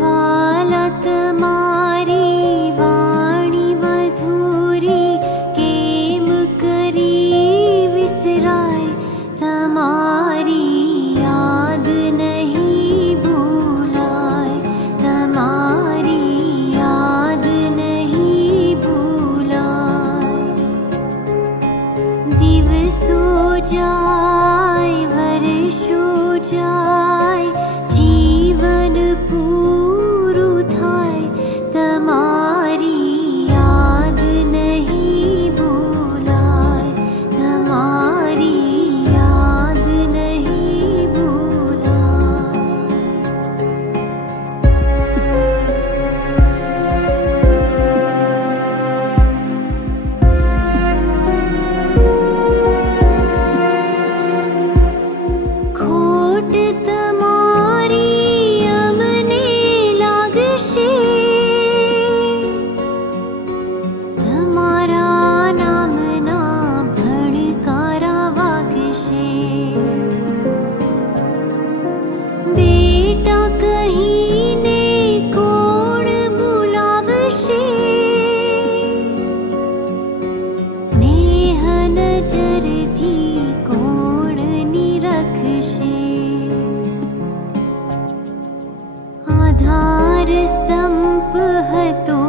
वाला तमारी वाणी मधुरी केम करी विसराय तमारी याद नहीं भूलाय तमारी याद नहीं भूलाय दिवसो जाय वर्षो जाय जीवन पूरु थाय तमारी याद नहीं भूलाय तमारी याद नहीं भूलाय। खोट तमारी अमने लागशे तमारा नाम ना भड़कारा वागशे बेटा कहीने कोण बुलावशे स्नेह नजरथी कोण निरखशे आधार स्तंभ हतो